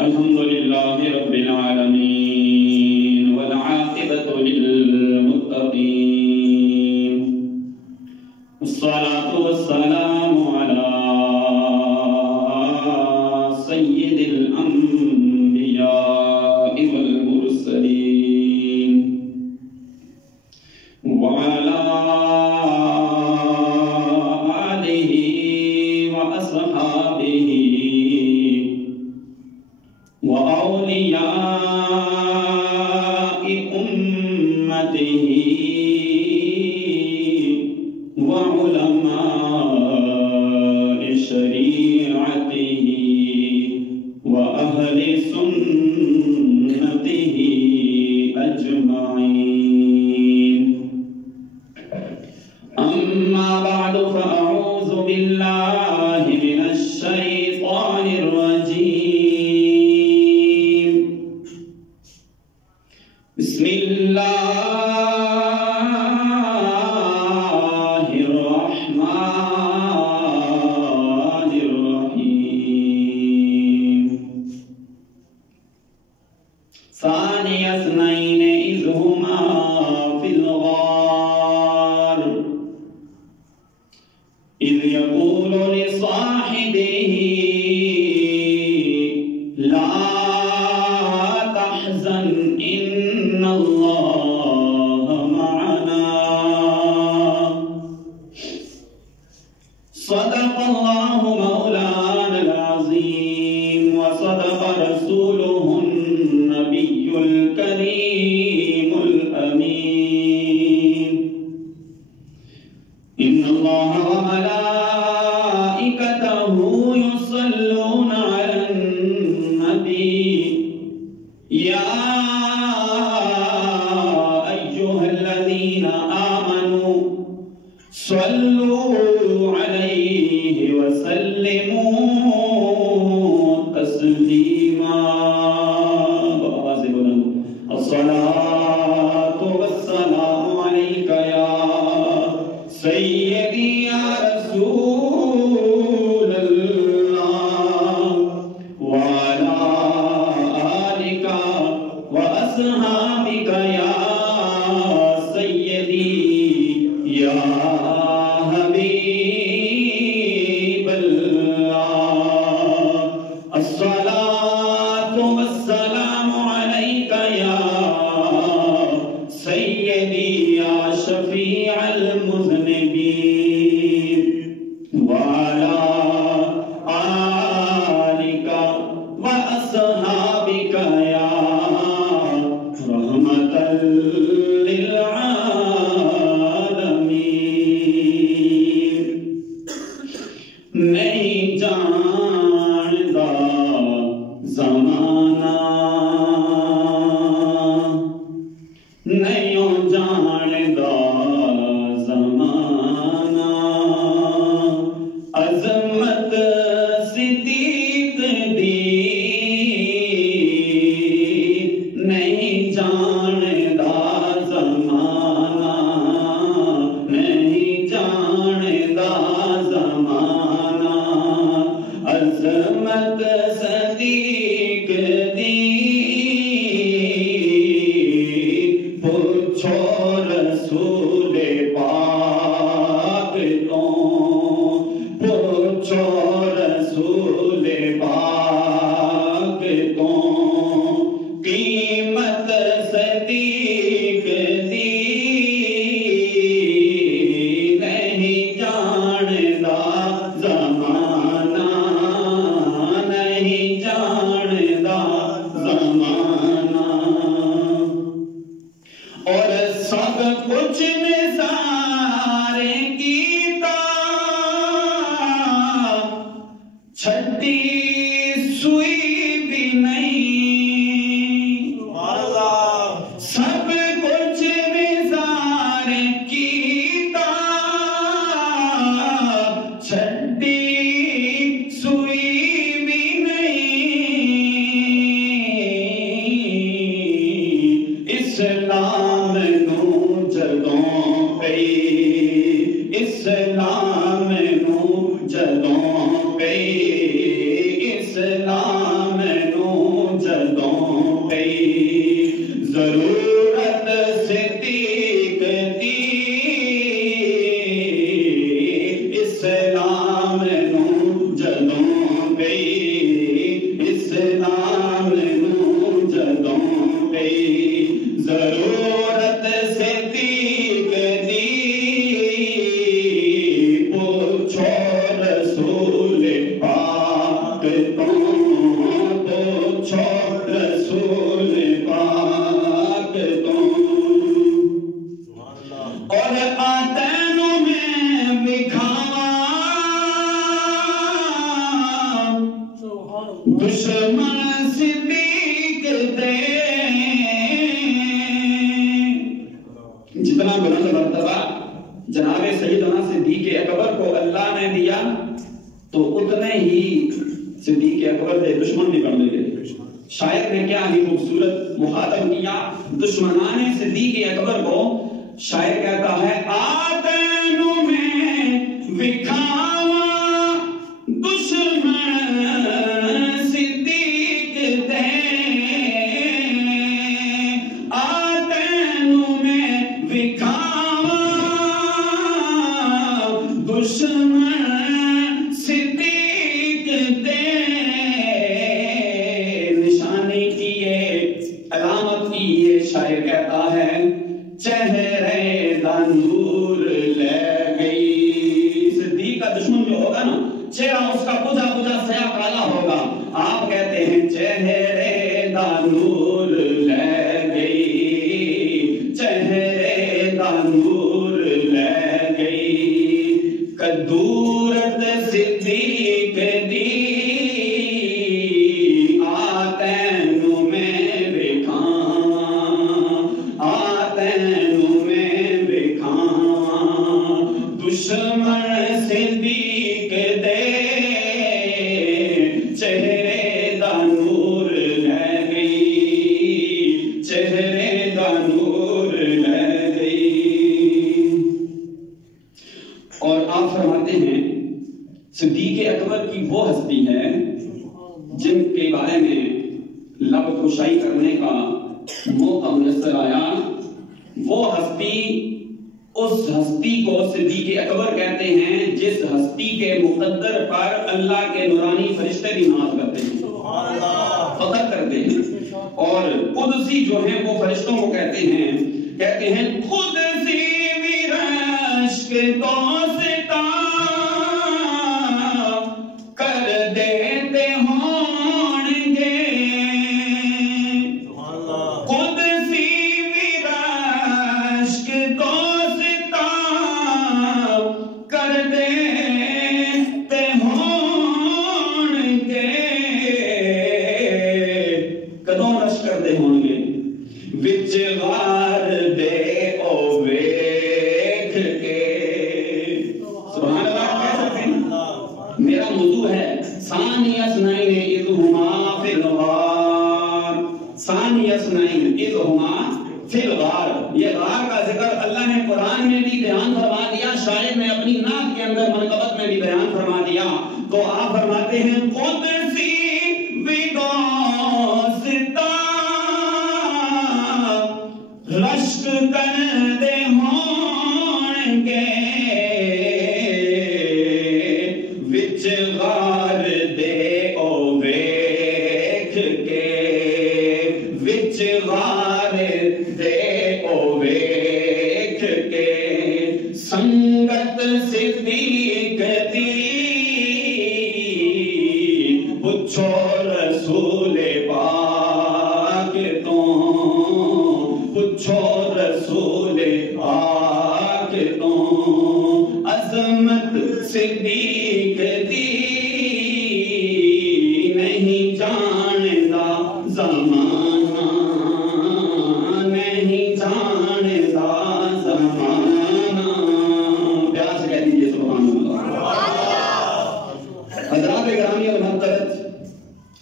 الحمد لله رب العالمين والعاقبة للمتقين والصلاة والسلام على سيد الأنبياء والمرسلين وعلى آله وأصحابه وأولياء أمته وعلماء شريعته وأهل سنته أجمعين. أما بعد فأعوذ بالله من الشيطان الرجيم. بسم الله الرحمن الرحيم. ثاني اثنين إذ هما في الغار إذ يقول لصاحبه لا تحزن إن الله معنا. صدق الله مولانا العظيم وصدق رسوله النبي الكريم الأمين. إن الله وملائكته يصلون على النبي يا أيها الذين آمنوا صلوا عليه وسلموا تسليما. الصلاة والسلام عليك يا سيدي يا رسول الله وعلى آلك وأصحابك يا سيدي يا حبيب الله. الصلاة والسلام عليك يا سيدي يا شفيع المذنبين وعلى آلك وأصحابك يا رحمة للعالمين. نہیں جاندا زمانہ نہیں جاندا زمانہ عظمت صدیق دی نہیں جاندا زمانہ نہیں جاندا زمانہ عظمت صدیق دی. پوچھو رسول پاک تو پوچھو رسول پاک تو قیمت صدیق دی نہیں جاندا زمانہ نہیں جاندا زمانہ. اور سب کچھ نثارے کیتا چھٹی سوئی بھی نہیں. سب کچھ نثارے کیتا چھٹی سوئی بھی نہیں. اسلام نو جدوں پئی اسلام نو جدوں پئی اسلام نو پوچھو رسول پاک تو اور آتینوں میں بکھاوا دشمن صدیق دے جتنا بلند مرتبہ جناب سیدنا صدیق اکبر کو اللہ نے دیا تو اتنے ہی صدیق اکبر دے دشمن بھی بن گئے. شاعر نے کیا ہی خوبصورت مخاطب کیا دشمنان صدیق اکبر کو. شاعر کہتا ہے آتینوں میں بکھاوا دشمن صدیق دے آتینوں میں بکھاوا دشمن صدیق دے. نشانی کی یہ علامت کی یہ شاعر کہتا ہے چہرے دا نور لے گئی. صدیق کا دشمن جو ہوگا نا چہرہ اس کا بجھا بجھا سیاہ کالا ہوگا. آپ کہتے ہیں چہرے دا نور لے گئی چہرے دا نور لے گئی کدورت صدیق دی آتینوں میں بکھاوا آتینوں میں بکھاوا دشمن صدیق دے چہرے دا نور لے گئی چہرے دا نور لے گئی. اور آپ فرماتے ہیں صدیق اکبر کی وہ ہستی ہے جن کے بارے میں لب کشائی کرنے کا موقع میسر آیا. وہ ہستی اس ہستی کو صدیق اکبر کہتے ہیں جس ہستی کے مقدر پر اللہ کے نورانی فرشتے بھی ناز کرتے ہیں فخر کرتے ہیں. اور قدسی جو ہیں وہ فرشتوں کو کہتے ہیں قدسی رشک دوستا کر دیتے ہوں گے قدسی رشک دوستا کر دیتے ہوں گے. کدوں رش کرتے ہوں گے وچ غار دے او ویکھ کے. سبحان اللہ کہہ سکتے ہیں. میرا موضوع ہے ثانی اثنین اذ ہما فی الغار. ثانی اثنین اذ ہما فی الغار. یہ غار کا ذکر اللہ نے قرآن میں بھی بیان فرما دیا شاعر نے اپنی نعت کے اندر منقبت میں بھی بیان فرما دیا. تو آپ فرماتے ہیں قدسی وگوستا رشک کردے ہوں گے وچ غار دے او ویکھ کے وچ غار دے او ویکھ کے سنگت صدیق دی پوچھو رسول پاک تو پوچھو رسول پاک تو عظمت صدیق دی نہیں جاندا زمانہ نہیں جاندا زمانہ. پیار سے کہہ دیجیے سبحان اللہ. حضرات گرامی اور محترم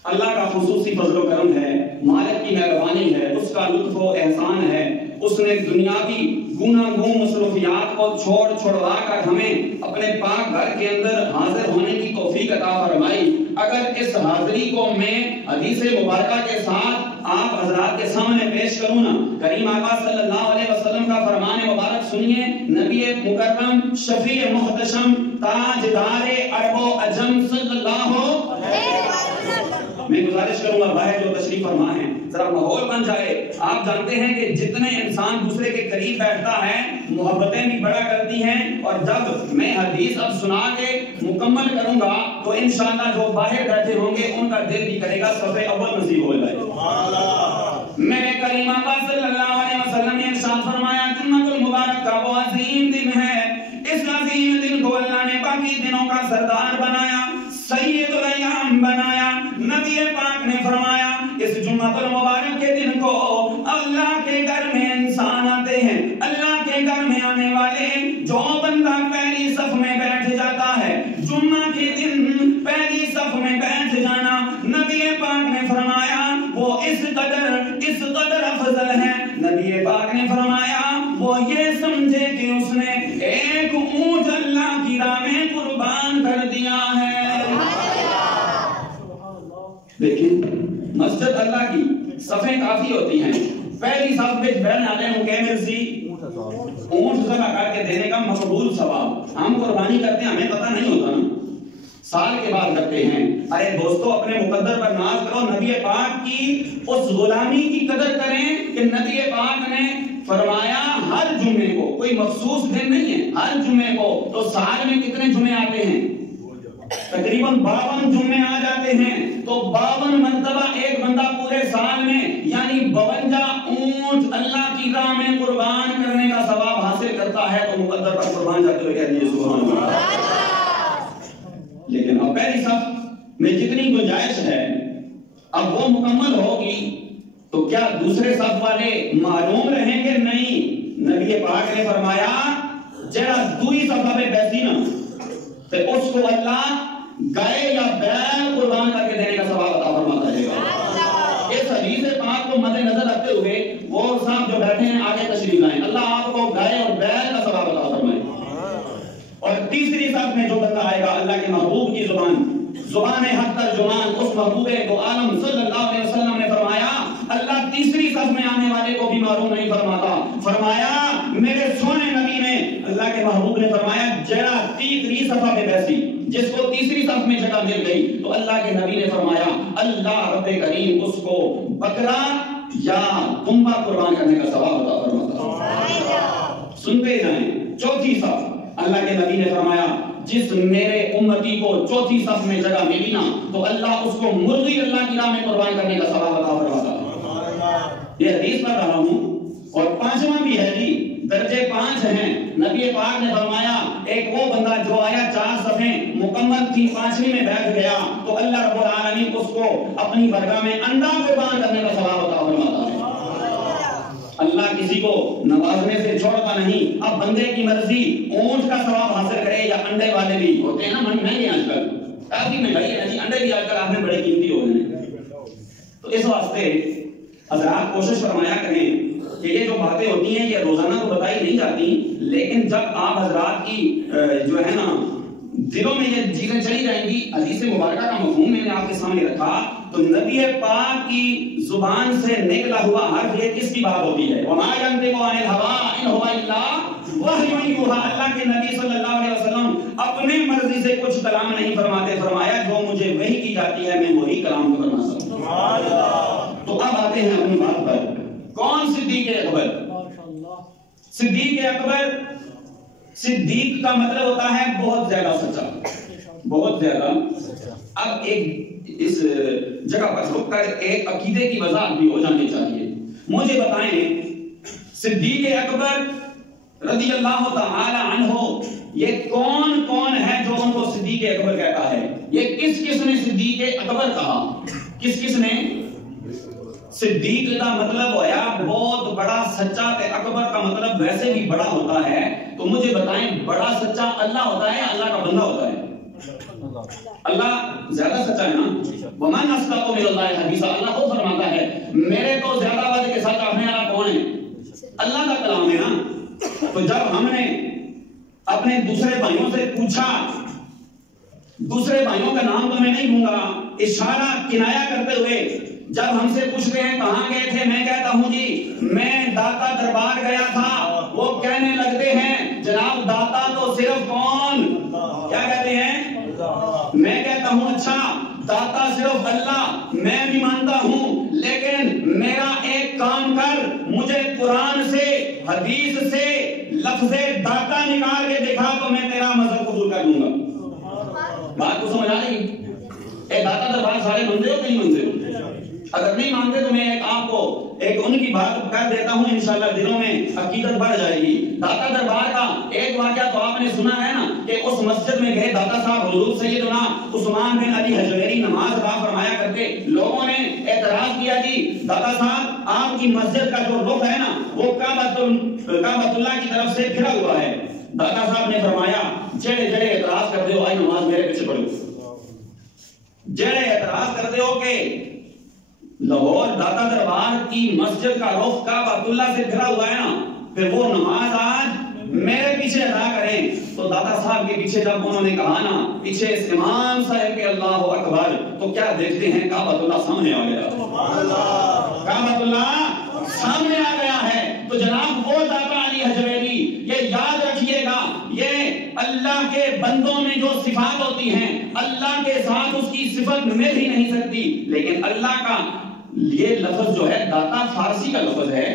اللہ کا خصوصی فضل و کرم ہے مالک کی مہربانی ہے اس کا لطف و احسان ہے. اس نے دنیاوی گوناگون مصروفیات کو چھوڑوا کر ہمیں اپنے پاک گھر کے اندر حاضر ہونے کی توفیق عطا فرمائی. اگر اس حاضری کو میں حدیث مبارکہ کے ساتھ آپ حضرات کے سامنے پیش کروں نا کریم آقا صلی اللہ علیہ وسلم کا فرمان مبارک سنیے. نبی مکرم شفیع محتشم تاجدار عرب و عجم صلی اللہ علیہ وسلم میں گزارش کروں گا باہر جو تشریف فرما ہے ذرا ماحول بن جائے. آپ جانتے ہیں کہ جتنے انسان دوسرے کے قریب بیٹھتا ہے محبتیں بھی بڑا کرتی ہیں, اور جب میں حدیث اب سنا کے مکمل کروں گا تو انشاءاللہ جو باہر بیٹھے ہوں گے ان کا دل بھی کرے گا صف اول نصیب ہو جائے. میرے کریم آقا صلی اللہ علیہ وسلم نے ارشاد فرمایا جمعۃ المبارک کا وہ عظیم دن ہے, اس عظیم دن کو اللہ نے باقی دنوں کا سردار بنایا, سید الایام بنایا. نبی پاک نے فرمایا اس جمعۃ المبارک کے دن کو اللہ کے گھر میں انسان آتے ہیں, اللہ کے گھر میں آنے والے جو بندہ پہلی صف میں بیٹھ جاتا ہے, جمعہ کے دن پہلی صف میں بیٹھ جانا, نبی پاک نے فرمایا وہ اس قدر افضل ہے. نبی پاک نے فرمایا وہ یہ سمجھے کہ اس نے ایک اونٹ اللہ کی راہ میں قربان کر دیا ہے. لیکن مسجد اللہ کی صفیں کافی ہوتی ہیں, پہلی صف میں بیٹھنے والے مکمل سی اونٹ ذبح کر کے دینے کا مقبول ثواب. ہم قربانی کرتے ہیں ہمیں پتہ نہیں ہوتا نا, سال کے بعد کرتے ہیں. ارے دوستو اپنے مقدر پر ناز کرو, نبی پاک کی اس غلامی کی قدر کریں کہ نبی پاک نے فرمایا ہر جمعے کو, کوئی مخصوص دن نہیں ہے, ہر جمعے کو. تو سال میں کتنے جمعے آتے ہیں؟ تقریباً 52 جمعے آ جاتے ہیں. تو 52 مرتبہ ایک بندہ پورے سال میں یعنی 52 اونٹ اللہ کی راہ میں قربان کرنے کا ثواب حاصل کرتا ہے. تو مقدر پر قربان جاتے ہوئے کہہ دیجیے سبحان اللہ. لیکن اب پہلی صف میں جتنی گنجائش ہے اب وہ مکمل ہوگی تو کیا دوسرے صف والے معلوم رہیں گے؟ نہیں. نبی پاک نے فرمایا جڑا دوئی صف پہ بیٹھی نا تو اس کو اللہ گائے یا بیل قربان کر کے دینے کا ثواب عطا فرماتا ہے. اس حدیث پاک کو مد نظر رکھتے ہوئے وہ صاحب جو بیٹھے ہیں آگے تشریف لائیں, اللہ آپ کو گائے اور بیل کا ثواب عطا فرمائے. اور تیسری صف میں جو بندہ آئے گا اللہ کے محبوب کی زبان حق ترجمان, اس محبوب دو عالم صلی اللہ علیہ وسلم نے فرمایا اللہ تیسری صف میں آنے والے کو بھی معلوم نہیں فرماتا. فرمایا میرے سونے نبی نے, اللہ کے محبوب نے فرمایا جڑا تیسری صف پہ بیٹھی, جس کو تیسری صف میں جگہ مل گئی, تو اللہ کے نبی نے فرمایا اللہ رب کریم اس کو بکرا یا دمبا قربان کرنے کا ثواب عطا فرماتا. سنتے جائیں. چوتھی صف, اللہ کے نبی نے فرمایا جس میرے امتی کو چوتھی صف میں جگہ ملی نا تو اللہ اس کو مرغی اللہ کی راہ میں قربان کرنے کا ثواب عطا فرماتا. یہ حدیث پڑھ رہا ہوں. اور پانچواں بھی ہے جی, درجے 5 ہیں. نبی پاک نے فرمایا ایک وہ بندہ جو آیا 4 صفیں مکمل تھی 5ویں میں بیٹھ گیا تو اللہ رب العالمین اس کو اپنی برگاہ میں انڈا قربان کرنے کا ثواب عطا فرماتا ہے. اللہ کسی کو نوازنے سے چھوڑتا نہیں. اب بندے کی مرضی اونٹ کا ثواب حاصل کرے یا انڈے والے بھی ہوتے ہیں نا مہنگے آج کل, کافی مہنگائی ہے جی, انڈے بھی آج کل آپ میں بڑے قیمتی ہو گئے ہیں. تو اس واسطے حضرات کوشش فرمایا کریں کہ یہ جو باتیں ہوتی ہیں یہ روزانہ تو بتائی نہیں جاتی, لیکن جب آپ حضرات کی جو ہے نا دلوں میں یہ چیزیں چلی جائیں گی. حدیث مبارکہ کا مفہوم میں نے آپ کے سامنے رکھا تو نبی پاک کی زبان سے نکلا ہوا حرف یہ کس کی بات ہوتی ہے؟ وَمَا يَنطِقُ عَنِ الْهَوَىٰ إِنْ هُوَ إِلَّا وَحْيٌ يُوحَىٰ. اللہ کے نبی صلی اللہ علیہ وسلم اپنی مرضی سے کچھ کلام نہیں فرماتے. فرمایا جو مجھے وحی کی جاتی ہے میں وہی کلام فرما سکتا ہوں. تو اب آتے ہیں اپنی بات پر. کون صدیق اکبر؟ صدیق اکبر, صدیق کا مطلب ہوتا ہے بہت زیادہ سچا, بہت زیادہ. اب ایک اس جگہ پر رک کر ایک عقیدے کی وضاحت بھی ہو جانی چاہیے. مجھے بتائیں صدیق اکبر رضی اللہ تعالی عنہ یہ کون کون ہے جو ان کو صدیق اکبر کہتا ہے؟ یہ کس کس نے صدیق اکبر کہا؟ کس کس نے؟ صدیق کا مطلب ہویا بہت بڑا سچا, تے اکبر کا مطلب ویسے بھی بڑا ہوتا ہے. تو مجھے بتائیں بڑا سچا اللہ ہوتا ہے, اللہ کا بندہ ہوتا ہے؟ اللہ زیادہ سچا ہے نا. وَمَنْ أَصْدَقُ مِنَ اللَّهِ حَدِيثًا, اللہ خود فرماتا ہے میرے تو زیادہ وعدے کے ساتھ آنے والا کون ہے؟ اللہ کا کلام ہے نا. تو جب ہم نے اپنے دوسرے بھائیوں سے پوچھا, دوسرے بھائیوں کا نام تو میں نہیں لوں گا, اشارہ کنایا کرتے ہوئے جب ہم سے پوچھتے ہیں کہاں گئے تھے, میں کہتا ہوں جی میں داتا دربار گیا تھا. وہ کہنے لگتے ہیں جناب داتا تو صرف کون, کیا کہتے ہیں؟ میں کہتا ہوں اچھا داتا صرف اللہ میں بھی مانتا ہوں، لیکن میرا ایک کام کر، مجھے قرآن سے حدیث سے لفظ داتا نکال کے دکھا تو میں تیرا مذہب قبول کر لوں گا۔ بات کو سمجھ آ رہی؟ اے داتا دربار سارے مانتے ہو کہ نہیں مانتے ہو؟ اگر نہیں مانتے تو میں آپ کو ایک ان کی بات کر دیتا ہوں، انشاءاللہ دلوں میں عقیدت بڑھ جائے گی۔ داتا دربار کا ایک واقعہ تو آپ نے سنا ہے نا، کہ اس مسجد میں گئے داتا صاحب، حضور سیدنا عثمان بن علی حجویری نماز ادا فرمایا کرتے، لوگوں نے اعتراض کیا جی داتا صاحب آپ کی مسجد کا جو رخ ہے نا وہ کعبۃ اللہ کی طرف سے پھرا ہوا ہے۔ داتا صاحب نے فرمایا جڑے جڑے اعتراض کرتے ہو آئی نماز میرے پیچھے پڑھو، جڑے اعتراض کرتے ہو کہ لاہور داتا دربار کی مسجد کا رخ کعبۃ اللہ سے پھرا ہوا ہے نا، پھر وہ نماز آج میرے پیچھے ادا کریں۔ تو داتا صاحب کے پیچھے جب انہوں نے کہا نا پیچھے اس امام صاحب کے اللہ اکبر، تو کیا دیکھتے ہیں کعبۃ اللہ سامنے آ گیا، کعبۃ اللہ سامنے آ گیا ہے۔ تو جناب وہ داتا علی حجویری، یہ یاد رکھیے گا، یہ اللہ کے بندوں میں جو صفات ہوتی ہیں اللہ کے ساتھ اس کی صفت مل ہی نہیں سکتی، لیکن اللہ کا یہ لفظ جو ہے داتا فارسی کا لفظ ہے،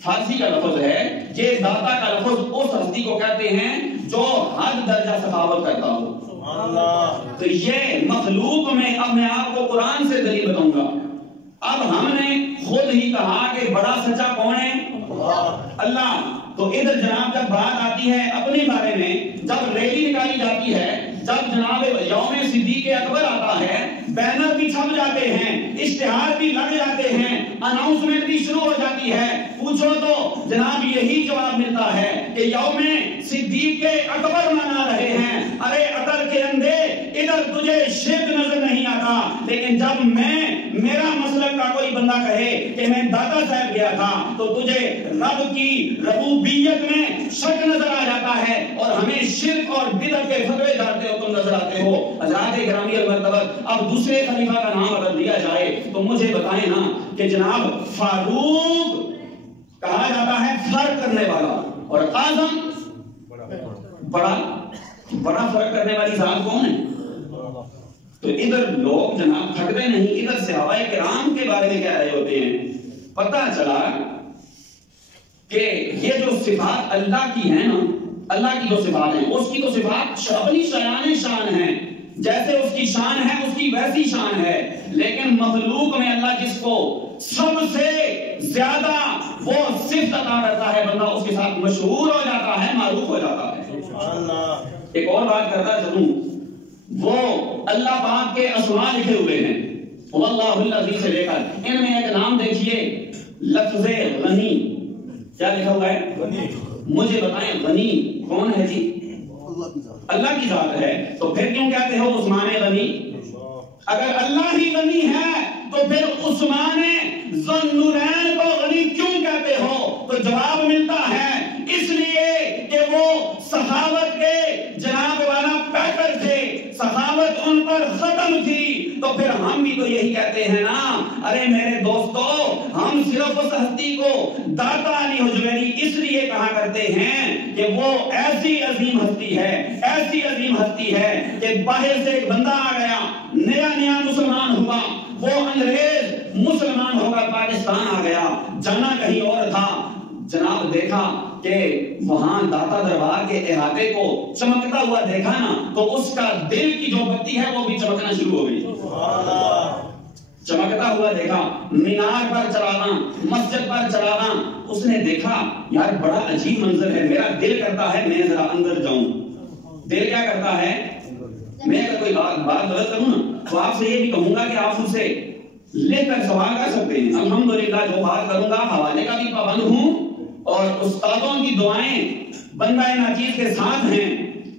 فارسی کا لفظ ہے، یہ داتا کا لفظ اس ہستی کو کہتے ہیں جو حد درجہ سخاوت کرتا ہو۔ تو یہ مخلوق میں، اب میں آپ کو قرآن سے دلیل بتاؤں گا۔ اب ہم نے خود ہی کہا کہ بڑا سچا کون ہے؟ اللہ۔ تو ادھر جناب جب بات آتی ہے اپنے بارے میں، جب ریلی نکالی جاتی ہے، جب جناب یوم صدیق اکبر آتا ہے، بینر بھی چھپ جاتے ہیں، اشتہار بھی لگ جاتے ہیں، اناؤنسمنٹ بھی شروع ہو جاتی ہے، پوچھو تو جناب یہی جواب ملتا ہے کہ یوم صدیق اکبر منا رہے ہیں۔ ارے عطر کے اندھے ادھر تجھے شرک نظر نہیں آتا، لیکن جب میرا مسلک کا کوئی بندہ کہے کہ میں داتا صاحب گیا تھا تو تجھے رب کی ربوبیت میں شک نظر آ جاتا ہے، اور ہمیں شرک اور بدعت کے فتوے ڈالتے ہو تم نظر آتے ہو۔ حضرات گرامی المرتبت، اب دوسرے خلیفہ کا نام اگر دیا جائے تو مجھے بتائیں نا کہ جناب فاروق کہا جاتا ہے فرق کرنے والا، اور اعظم بڑا فرق کرنے والی ذات کون ہے؟ تو ادھر لوگ جناب تھکتے نہیں، ادھر صحابہ کرام کے بارے میں کہہ رہے ہوتے ہیں۔ پتہ چلا کہ یہ جو صفات اللہ کی ہیں نا، اللہ کی جو صفات ہیں اس کی تو صفات اپنی شان ہیں، جیسے اس کی شان ہے اس کی ویسی شان ہے، لیکن مخلوق میں اللہ جس کو سب سے زیادہ وہ صفت عطا کرتا ہے، بندہ اس کے ساتھ مشہور ہو جاتا ہے، معروف ہو جاتا ہے۔ ایک اور بات کرتا چلوں، وہ اللہ پاک کے اسماء لکھے ہوئے ہیں، واللہ الذی سے لے کر ان میں ایک نام دیکھیے لفظ غنی، کیا لکھا ہوا ہے؟ غنی۔ مجھے بتائیں غنی کون ہے جی؟ اللہ کی ذات ہے، تو پھر کیوں کہتے ہو عثمان غنی؟ اگر اللہ ہی غنی ہے تو پھر عثمان ذوالنورین کو غنی کیوں کہتے ہو؟ تو جواب ملتا ہے اس لیے کہ وہ سخاوت کے جناب والا پیکر تھے، سخاوت ان پر ختم تھی۔ تو پھر ہم بھی تو یہی کہتے ہیں نا، ارے میرے دوستو، ہم صرف اس ہستی کو داتا علی حجویری اس لیے کہا کرتے ہیں کہ وہ ایسی عظیم ہستی ہے، ایسی عظیم ہستی ہے کہ باہر سے ایک بندہ آ گیا، نیا مسلمان ہوا، وہ انگریز مسلمان ہو کر پاکستان آ گیا، جانا کہیں اور تھا، جناب دیکھا کہ وہاں داتا دربار کے احاطے کو چمکتا ہوا دیکھا نا، تو اس کا دل کی جو بتی ہے وہ بھی چمکنا شروع ہو گئی، چمکتا ہوا دیکھا، مینار پر چلانا، مسجد پر چلانا، اس نے دیکھا یار بڑا عجیب منظر ہے، میرا دل کرتا ہے میں ذرا اندر جاؤں۔ دل کیا کرتا ہے؟ میں اگر کوئی بات غلط کروں نا تو آپ سے یہ بھی کہوں گا کہ آپ مجھ سے لے کر سوال کر سکتے ہیں، الحمدللہ جو بات کروں گا حوالے کا بھی پابند ہوں، اور استادوں کی دعائیں بندہ ناچیز کے ساتھ ہیں۔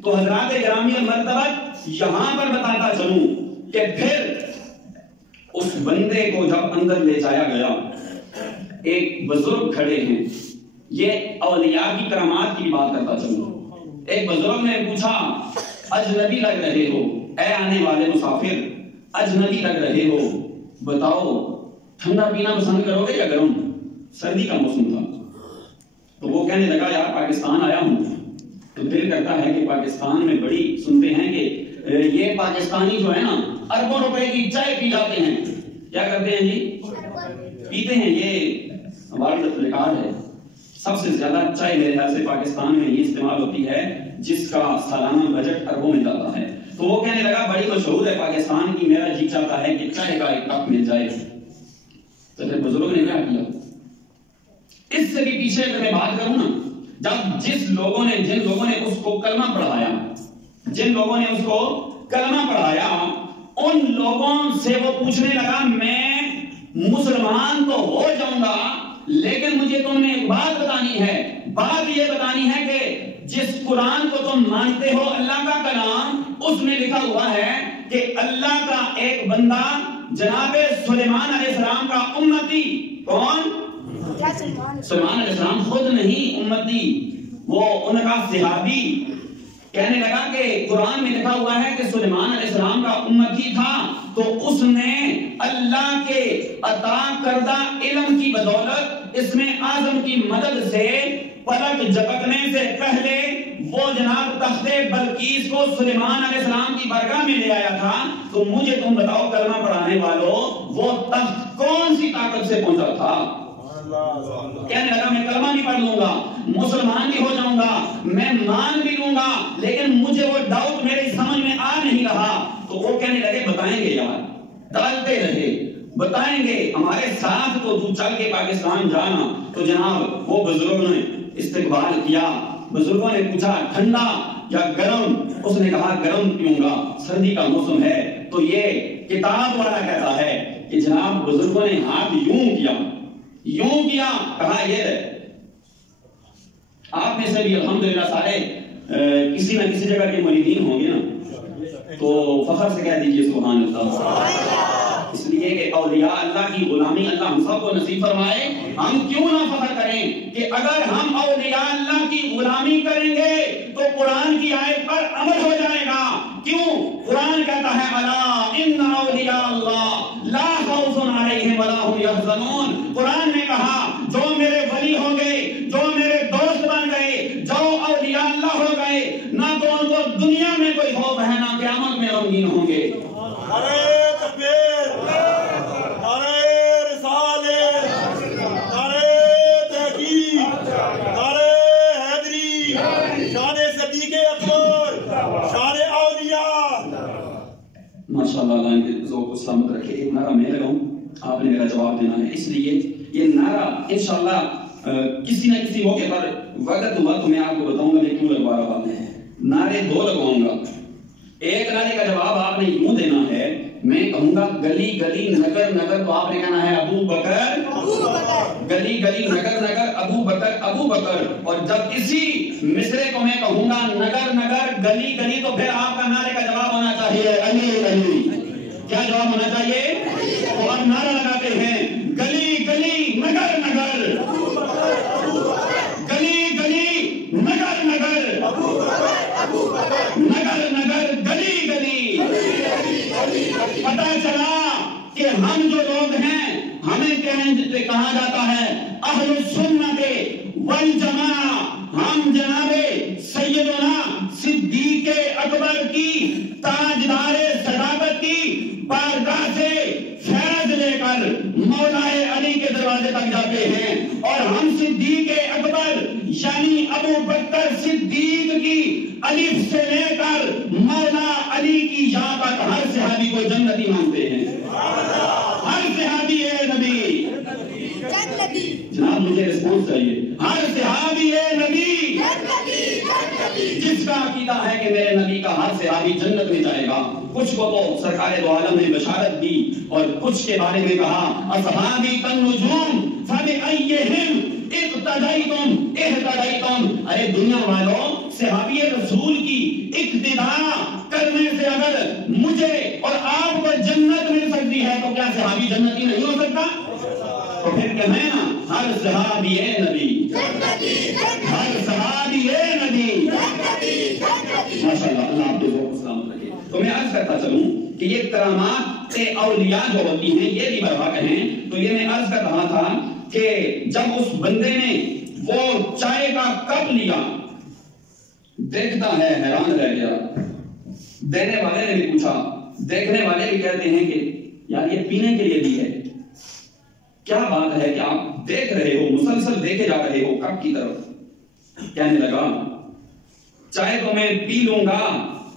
تو حضرات گرامی المرتبت یہاں پر بتاتا چلوں کہ پھر اس بندے کو جب اندر لے جایا گیا، ایک بزرگ کھڑے ہیں، یہ اولیاء کی کرامات کی بات کرتا چلوں۔ ایک بزرگ نے پوچھا اجنبی لگ رہے ہو، اے آنے والے مسافر اجنبی لگ رہے ہو، بتاؤ ٹھنڈا پینا پسند کرو گے یا گرم؟ سردی کا موسم تھا، تو وہ کہنے لگا یار پاکستان آیا ہوں تو دل کرتا ہے کہ پاکستان میں بڑی سنتے ہیں کہ یہ پاکستانی جو ہے نا اربوں روپے کی چائے پی جاتے ہیں. کیا کرتے ہیں جی؟ پیتے ہیں. یہ ورلڈ ریکارڈ ہے. سب سے زیادہ چائے میرے خیال سے پاکستان میں یہ استعمال ہوتی ہے جس کا سالانہ بجٹ اربوں میں جاتا ہے. تو وہ کہنے لگا بڑی مشہور ہے پاکستان کی, میرا جی چاہتا ہے کہ چائے کا ایک کپ مل جائے. تو پھر بزرگوں نے کیا کیا؟ اس سے بھی پیچھے اگر میں بات کروں نا, جب جن لوگوں نے اس کو کلمہ پڑھایا, ان لوگوں سے وہ پوچھنے لگا میں مسلمان تو ہو جاؤں گا لیکن مجھے تم نے ایک بات بتانی ہے. بات یہ بتانی ہے کہ جس قرآن کو تم مانتے ہو اللہ کا کلام, اس میں لکھا ہوا ہے کہ اللہ کا ایک بندہ جناب سلیمان علیہ السلام کا امتی. کون؟ سلیمان علیہ السلام خود نہیں امتی, وہ ان کا صحابی. کہنے لگا کہ قرآن میں لکھا ہوا ہے کہ سلیمان علیہ السلام کا امتی تھا, تو اس نے اللہ کے عطا کردہ علم کی بدولت اس میں اعظم کی مدد سے پلک جھپکنے سے پہلے وہ جناب تخت بلقیس کو سلیمان علیہ السلام کی بارگاہ میں لے آیا تھا. تو مجھے تم بتاؤ کلمہ پڑھانے والوں, وہ تخت کون سی طاقت سے پہنچا تھا؟ کہنے لگا میں کلمہ بھی پڑھ لوں گا, مسلمان بھی ہو جاؤں گا, میں مان بھی لوں گا, لیکن مجھے وہ ڈاؤٹ میرے سمجھ میں آ نہیں رہا. تو وہ کہنے لگے بتائیں گے یار, ڈالتے رہے بتائیں گے ہمارے ساتھ, تو تو چل کے پاکستان جانا. تو جناب وہ بزرگوں نے استقبال کیا. بزرگوں نے پوچھا ٹھنڈا یا گرم؟ اس نے کہا گرم پیوں گا, سردی کا موسم ہے. تو یہ کتاب والا کہتا ہے کہ جناب بزرگوں نے ہاتھ یوں کیا, کہا یہ آپ میں سے بھی الحمدللہ سارے کسی نہ کسی جگہ کے مریدین ہوں گے نا, تو فخر سے کہہ دیجئے سبحان اللہ. اس لیے کہ اولیاء اللہ کی غلامی اللہ ہم سب کو نصیب فرمائے. ہم کیوں نہ فخر کریں کہ اگر ہم اولیاء اللہ کی غلامی کریں گے تو قرآن کی آیت پر عمل ہو جائے گا. کیوں؟ قرآن کہتا ہے الا ان اولیاء اللہ لا خوف علیہم ولا هم يحزنون. قرآن نے کہا جو میرے ولی ہو گئے, جو میرے دوست بن گئے, جو اولیاء اللہ ہو گئے, نہ تو ان کو دنیا میں کوئی خوف ہے نہ قیامت میں غمگین ہوں گے. ماشاءاللہ اللہ ان کے ذوق کو سلامت رکھے. ایک نعرہ میں لگاؤں, آپ نے میرا جواب دینا ہے. اس لیے یہ نعرہ انشاءاللہ کسی نہ کسی موقع پر وقت ہوا تو میں آپ کو بتاؤں گا میں کیوں لگوا رہا ہوں. نعرے دو لگواؤں گا. ایک نعرے کا جواب آپ نے یوں دینا ہے, میں کہوں گا گلی گلی نگر نگر, تو آپ نے کہنا ہے ابو بکر. گلی گلی نگر نگر ابو بکر ابو بکر. اور جب اسی مصرے کو میں کہوں گا نگر نگر گلی گلی, تو پھر آپ کا نعرے کا جواب ہونا چاہیے علی علی. کیا جواب ہونا چاہیے؟ تو ہم نعرہ لگاتے ہیں گلی گلی نگر نگر, گلی گلی نگر نگر, نگر نگر گلی گلی. پتہ چلا کہ ہم جو لوگ ہیں ہمیں کہا جاتا ہے اہل سنت والجماعہ. ہم جناب سیدنا صدیق اکبر کی تاجدار صداقت کی بارگاہ سے فیض لے کر مولا علی کے دروازے تک جاتے ہیں, اور ہم صدیق اکبر یعنی ابو بکر صدیق کی الف سے لے کر مولا علی کی یا تک ہر صحابی کو جنتی مانتے ہیں. ہر صحابی اے نبی جناب, مجھے رسپانس چاہیے. ہر صحابی اے نبی جس کا عقیدہ ہے کہ میرے نبی کا ہر صحابی جنت میں جائے گا. کچھ کو تو سرکار دو عالم نے بشارت دی, اور کچھ کے بارے میں کہا اصحابی کالنجوم فبأیہم اقتدیتم اہتدیتم. ارے دنیا والوں, صحابی رسول کی اقتداء کرنے سے اگر مجھے اور آپ کو جنت مل سکتی ہے تو کیا صحابی جنتی نہیں ہو سکتا؟ تو پھر کہیں نا ہر صحابی اے نبی, ہر صحابی اے نبی. ماشاءاللہ اللہ آپ کو سلامت رکھے. تو میں عرض کرتا چلوں کہ یہ کرامات اولیاء جو ہوتی ہیں یہ بھی بروا کہیں, تو یہ میں عرض کر رہا تھا کہ جب اس بندے نے وہ چائے کا کپ لیا, دیکھتا ہے حیران رہ گیا. دینے والے نے بھی پوچھا دیکھنے والے بھی کہتے ہیں کہ یار یہ پینے کے لیے دی ہے، کیا بات ہے کہ آپ دیکھ رہے ہو، مسلسل دیکھے جا رہے ہو کپ کی طرف؟ کہنے لگا چائے تو میں پی لوں گا،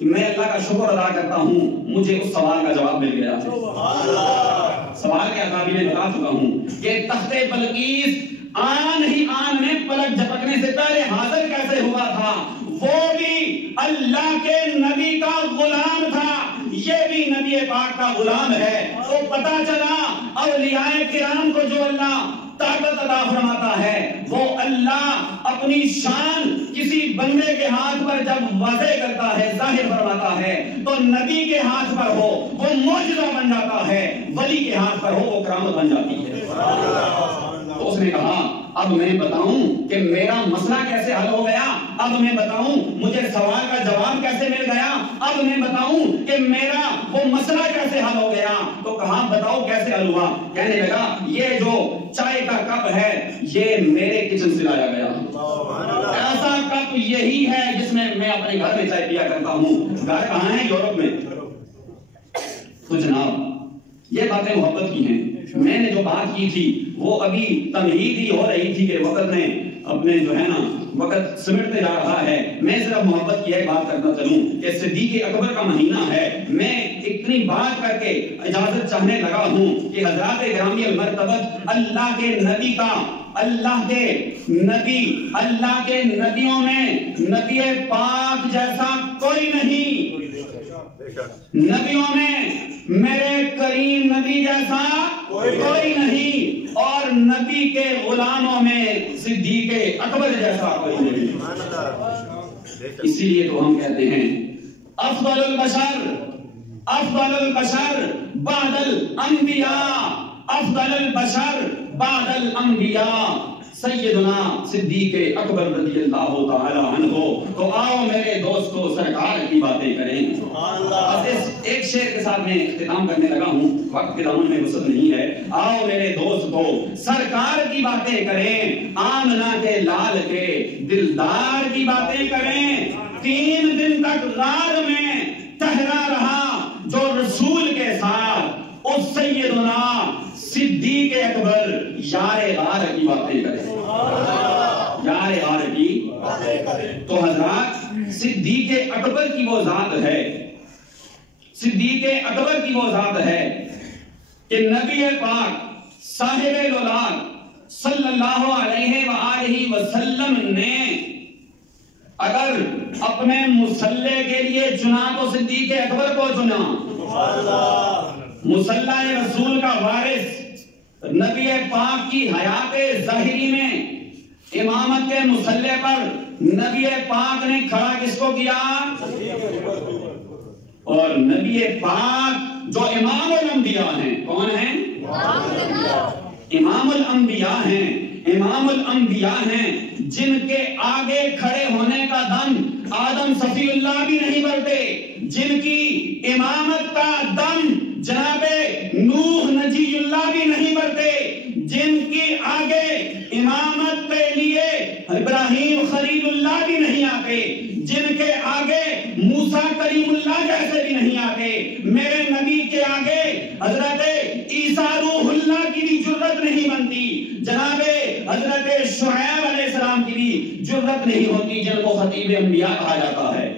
میں اللہ کا شکر ادا کرتا ہوں مجھے اس سوال کا جواب مل گیا ہے۔ سوال کیا تھا میں بتا چکا ہوں کہ تخت بلقیس آن ہی آن میں پلک جھپکنے سے پہلے حاضر کیسے ہوا تھا؟ وہ بھی اللہ کے نبی کا غلام تھا، یہ بھی نبی پاک کا غلام ہے۔ تو پتا چلا اولیاء کرام کو جو اللہ طاقت عطا فرماتا ہے، وہ اللہ اپنی شان کسی بندے کے ہاتھ پر جب واضح کرتا ہے، ظاہر فرماتا ہے، تو نبی کے ہاتھ پر ہو وہ معجزہ بن جاتا ہے، ولی کے ہاتھ پر ہو وہ کرامت بن جاتی ہے۔ تو اس نے کہا اب میں بتاؤں کہ میرا مسئلہ کیسے حل ہو گیا، اب میں بتاؤں مجھے سوال کا جواب کیسے مل گیا، اب میں بتاؤں کہ میرا وہ مسئلہ کیسے حل ہو گیا۔ تو کہا بتاؤ کیسے حل ہوا؟ کہنے لگا یہ جو چائے کا کپ ہے یہ میرے کچن سے لایا گیا، ایسا کپ یہی ہے جس میں میں اپنے گھر میں چائے پیا کرتا ہوں۔ گھر کہاں ہے؟ یورپ میں۔ تو جناب یہ باتیں محبت کی ہیں۔ میں نے جو بات کی تھی وہ ابھی تمہید ہی ہو رہی تھی کہ وقت نے اپنے جو ہے نا وقت سمٹتے جا رہا ہے۔ میں صرف محبت کی ایک بات کرنا چلوں کہ صدیق اکبر کا مہینہ ہے، میں اتنی بات کر کے اجازت چاہنے لگا ہوں کہ حضرات گرامی المرتبت اللہ کے نبی کا، اللہ کے نبی، اللہ کے نبیوں میں نبی پاک جیسا کوئی نہیں، نبیوں میں میرے کریم نبی جیسا کوئی نہیں، اور نبی کے غلاموں میں صدیق اکبر جیسا کوئی نہیں۔ اسی لیے تو ہم کہتے ہیں افضل البشر، افضل البشر بعد الانبیاء، افضل البشر بعد الانبیاء سیدنا صدیق اکبر رضی اللہ تعالی عنہ۔ تو آؤ میرے دوستو سرکار کی باتیں کریں۔ بس ایک شعر کے ساتھ میں اختتام کرنے لگا ہوں، وقت کے دامن میں وسعت نہیں ہے۔ آؤ میرے دوستو سرکار کی باتیں کریں، آمنہ کے لال کے دلدار کی باتیں کریں۔ 3 دن تک غار میں ٹھہرا رہا جو رسول کے ساتھ، اس سیدنا صدیق اکبر یار غار کی باتیں کریں، یار غار کی باتیں کریں۔ تو حضرات صدیق اکبر کی وہ ذات ہے، صدیق اکبر کی وہ ذات ہے کہ نبی پاک صاحب الولاد صلی اللہ علیہ وآلہ وسلم نے اگر اپنے مصلے کے لیے چنا تو صدیق اکبر کو چنا۔ مصلہ رسول کا وارث، نبی پاک کی حیات ظاہری میں امامت کے مصلے پر نبی پاک نے کھڑا کس کو کیا؟ اور نبی پاک جو امام الانبیاء ہیں، کون ہیں؟ امام الانبیاء ہیں، امام الانبیاء ہیں جن کے آگے کھڑے ہونے کا دم آدم صفی اللہ بھی نہیں بھرتے، جن کی امامت کا دم جناب نوح نجی اللہ بھی نہیں بھرتے، جن کی آگے امامت کے لیے ابراہیم خلیل اللہ بھی نہیں آتے، جن کے آگے موسیٰ کریم اللہ جیسے بھی نہیں آتے۔ میرے نبی کے آگے حضرت عیسیٰ روح اللہ کی بھی جرت نہیں بنتی، جناب حضرت شعیب علیہ السلام کی بھی جرت نہیں ہوتی، جن کو خطیب انبیاء کہا جاتا ہے۔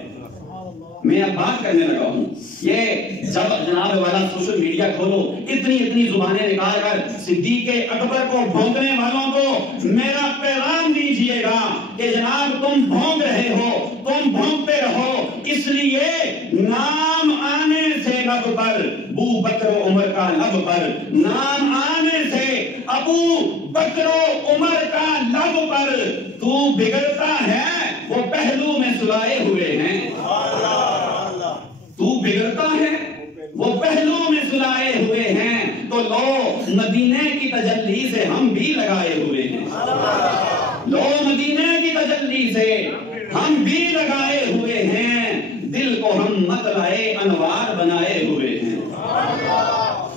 میں اب بات کرنے لگا ہوں، یہ جب جناب والا سوشل میڈیا کھولو اتنی زبانیں نکال کر صدیق اکبر کو بھونکنے والوں کو میرا پیغام دیجئے گا کہ جناب تم بھونک رہے ہو، تم بھونکتے رہو، اس لیے نام آنے سے لب پر ابو بکر و عمر کا لب پر، نام آنے سے ابو بکر و عمر کا لب پر، تو بگڑتا ہے وہ پہلو میں سلائے ہوئے ہیں، تو بگڑتا ہے وہ پہلو میں سلائے ہوئے ہیں، تو لو مدینے کی تجلی سے ہم بھی لگائے ہوئے ہیں، لو مدینے کی تجلی سے ہم بھی لگائے ہوئے ہیں، دل کو ہم مطلعے انوار بنائے ہوئے ہیں۔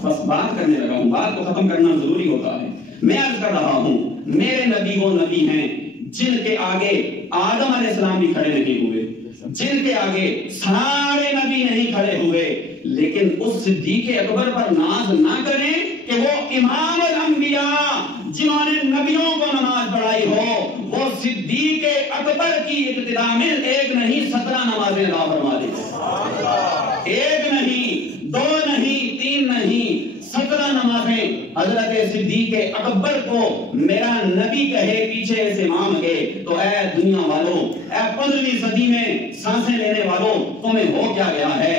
بس بات کرنے لگا ہوں، بات کو ختم کرنا ضروری ہوتا ہے۔ میں عرض کر رہا ہوں میرے نبی وہ نبی ہیں جن کے آگے آدم علیہ السلام بھی کھڑے نہیں ہوئے، جن کے آگے سارے نبی نہیں کھڑے ہوئے، لیکن اس صدیق اکبر پر ناز نہ کریں کہ وہ امام الانبیاء جنہوں نے نبیوں کو نماز پڑھائی ہو، وہ صدیق اکبر کی ابتدا میں ایک نہیں 17 نمازیں ادا فرما دی، ایک نہیں، دو نہیں، تین نہیں، 17 نمازیں حضرت صدیق اکبر کو میرا نبی کہے پیچھے سے امام کے، تو اے دنیا والوں، اے 15ویں صدی میں سانسیں لینے والوں، تمہیں ہو کیا گیا ہے؟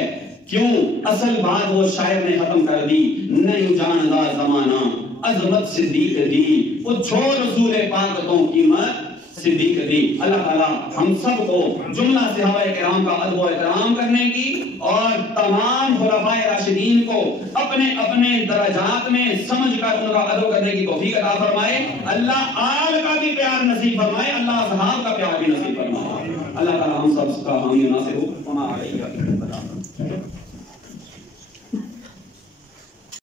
کیوں؟ اصل بات وہ شاعر نے ختم کر دی، نہیں جاندا زمانہ عظمت صدیق دی، پوچھو رسول پاک تو قیمت صدیق دی۔ اللہ تعالیٰ ہم سب کو جملہ صحابہ کرام کا ادب و احترام کرنے کی اور تمام خلفائے راشدین کو اپنے اپنے درجات میں سمجھ کر ان کا ادب کرنے کی توفیق عطا فرمائے۔ اللہ آل کا بھی پیار نصیب فرمائے، اللہ اصحاب کا پیار بھی نصیب فرمائے۔ اللہ تعالیٰ ہم سب کا حامی و ناصر ہو۔